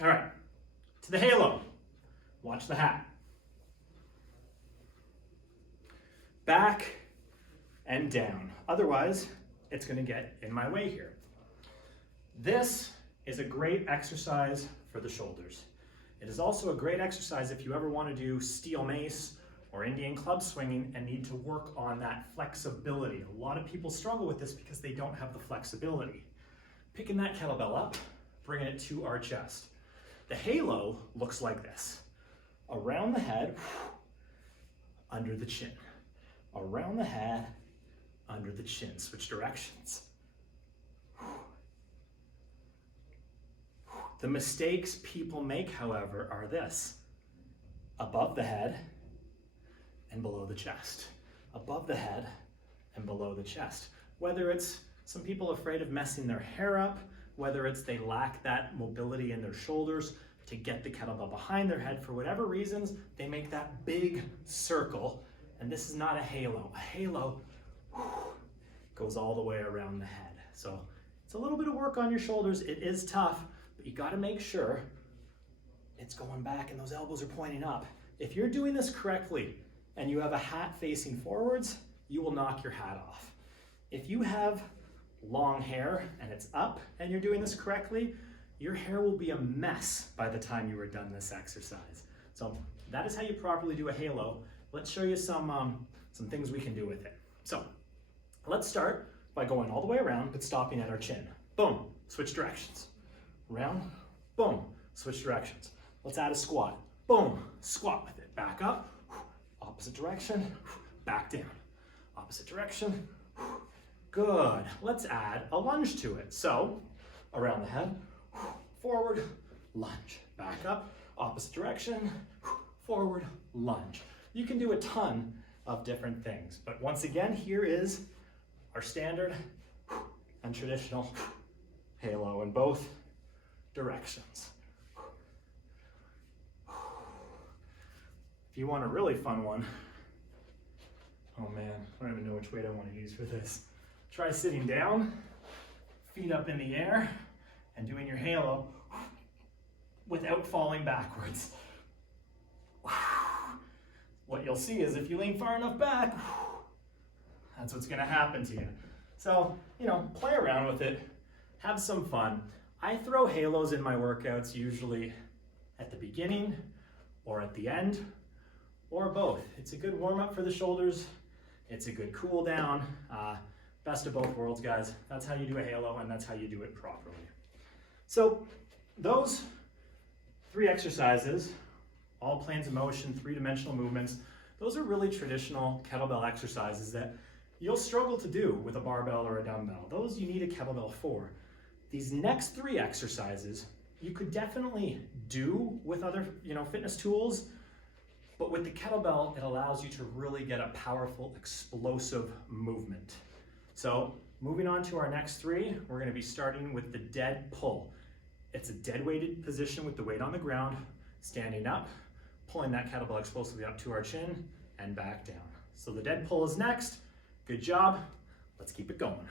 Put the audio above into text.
All right, to the halo. Watch the hat. Back and down. Otherwise, it's gonna get in my way here. This is a great exercise for the shoulders. It is also a great exercise if you ever want to do steel mace or Indian club swinging and need to work on that flexibility. A lot of people struggle with this because they don't have the flexibility. Picking that kettlebell up, bringing it to our chest. The halo looks like this. Around the head, under the chin. Around the head, under the chin. Switch directions. The mistakes people make, however, are this. Above the head and below the chest. Above the head and below the chest. Whether it's some people afraid of messing their hair up, whether it's they lack that mobility in their shoulders to get the kettlebell behind their head, for whatever reasons, they make that big circle, and this is not a halo. A halo goes all the way around the head. So it's a little bit of work on your shoulders. It is tough, but you gotta make sure it's going back and those elbows are pointing up. If you're doing this correctly and you have a hat facing forwards, you will knock your hat off. If you have long hair and it's up and you're doing this correctly, your hair will be a mess by the time you are done this exercise. So that is how you properly do a halo. Let's show you some things we can do with it. So let's start by going all the way around but stopping at our chin. Boom, switch directions. Round, boom, switch directions. Let's add a squat. Boom, squat with it. Back up, opposite direction, back down. Opposite direction, good. Let's add a lunge to it. So around the head, forward, lunge. Back up, opposite direction, forward, lunge. You can do a ton of different things, but once again, here is our standard and traditional halo in both directions. If you want a really fun one, oh man, I don't even know which weight I want to use for this. Try sitting down, feet up in the air, and doing your halo without falling backwards. What you'll see is if you lean far enough back, that's what's gonna happen to you. So, play around with it, have some fun. I throw halos in my workouts usually at the beginning or at the end, or both. It's a good warm up for the shoulders. It's a good cool down. Best of both worlds, guys. That's how you do a halo, and that's how you do it properly. So those 3 exercises, all planes of motion, 3-dimensional movements, those are really traditional kettlebell exercises that you'll struggle to do with a barbell or a dumbbell. Those you need a kettlebell for. These next 3 exercises, you could definitely do with other fitness tools, but with the kettlebell, it allows you to really get a powerful, explosive movement. So moving on to our next 3, we're gonna be starting with the dead pull. It's a dead weighted position with the weight on the ground, standing up, pulling that kettlebell explosively up to our chin and back down. So the dead pull is next. Good job. Let's keep it going.